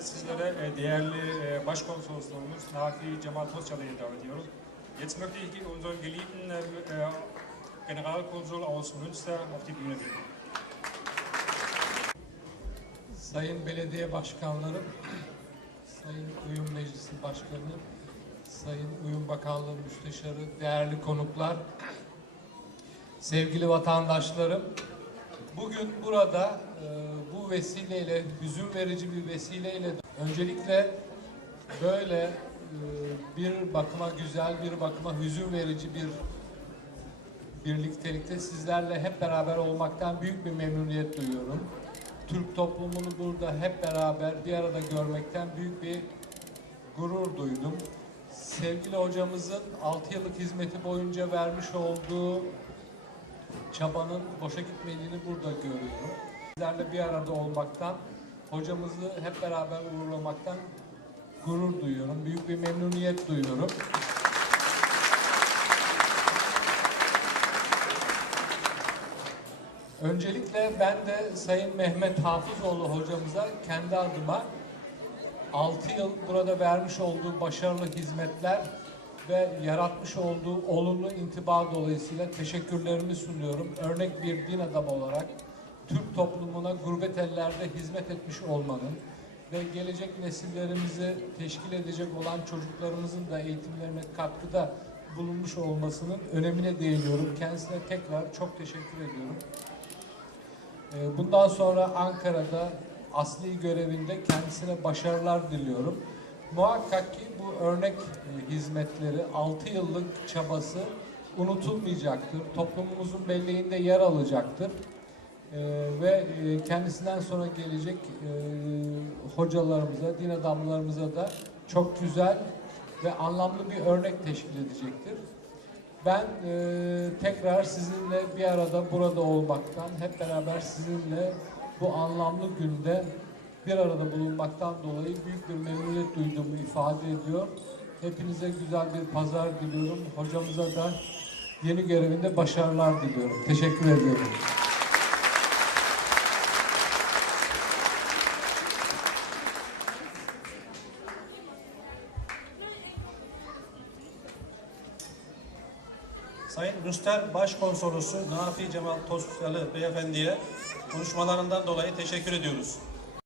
Sizlere e, değerli e, Başkonsolosluğumuz Nafi Cemal Tozcalı'yı davet ediyorum. Jetzt möchte ich unseren geliebten Generalkonsul aus Münster auf die Bühne bitten. Sayın Belediye Başkanlarım, Sayın Uyum Meclisi Başkanı, Sayın Uyum Bakanlığı Müsteşarı, değerli konuklar, sevgili vatandaşlarım, bugün burada e, bu vesileyle, hüzün verici bir vesileyle öncelikle böyle e, bir bakıma güzel, bir bakıma hüzün verici bir birliktelikte sizlerle hep beraber olmaktan büyük bir memnuniyet duyuyorum. Türk toplumunu burada hep beraber bir arada görmekten büyük bir gurur duydum. Sevgili hocamızın 6 yıllık hizmeti boyunca vermiş olduğu çabanın boşa gitmediğini burada görüyorum. Sizlerle bir arada olmaktan, hocamızı hep beraber uğurlamaktan gurur duyuyorum. Büyük bir memnuniyet duyuyorum. Öncelikle ben de Sayın Mehmet Hafızoğlu hocamıza kendi adıma 6 yıl burada vermiş olduğu başarılı hizmetler ve yaratmış olduğu olumlu intiba dolayısıyla teşekkürlerimi sunuyorum. Örnek bir din adamı olarak Türk toplumuna gurbet ellerde hizmet etmiş olmanın ve gelecek nesillerimizi teşkil edecek olan çocuklarımızın da eğitimlerine katkıda bulunmuş olmasının önemine değiniyorum. Kendisine tekrar çok teşekkür ediyorum. Ee, Bundan sonra Ankara'da asli görevinde kendisine başarılar diliyorum. Muhakkak ki bu örnek e, hizmetleri 6 yıllık çabası unutulmayacaktır. Toplumumuzun belleğinde yer alacaktır. Ee, ve e, kendisinden sonra gelecek e, hocalarımıza, din adamlarımıza da çok güzel ve anlamlı bir örnek teşkil edecektir. Ben e, tekrar sizinle bir arada burada olmaktan, hep beraber sizinle bu anlamlı günde bir arada bulunmaktan dolayı büyük bir memnuniyet duyduğumu ifade ediyor. Hepinize güzel bir pazar diliyorum. Hocamıza da yeni görevinde başarılar diliyorum. Teşekkür ediyorum. Sayın Rüstel Başkonsolosu Nafi Cemal Tosyalı Beyefendi'ye konuşmalarından dolayı teşekkür ediyoruz.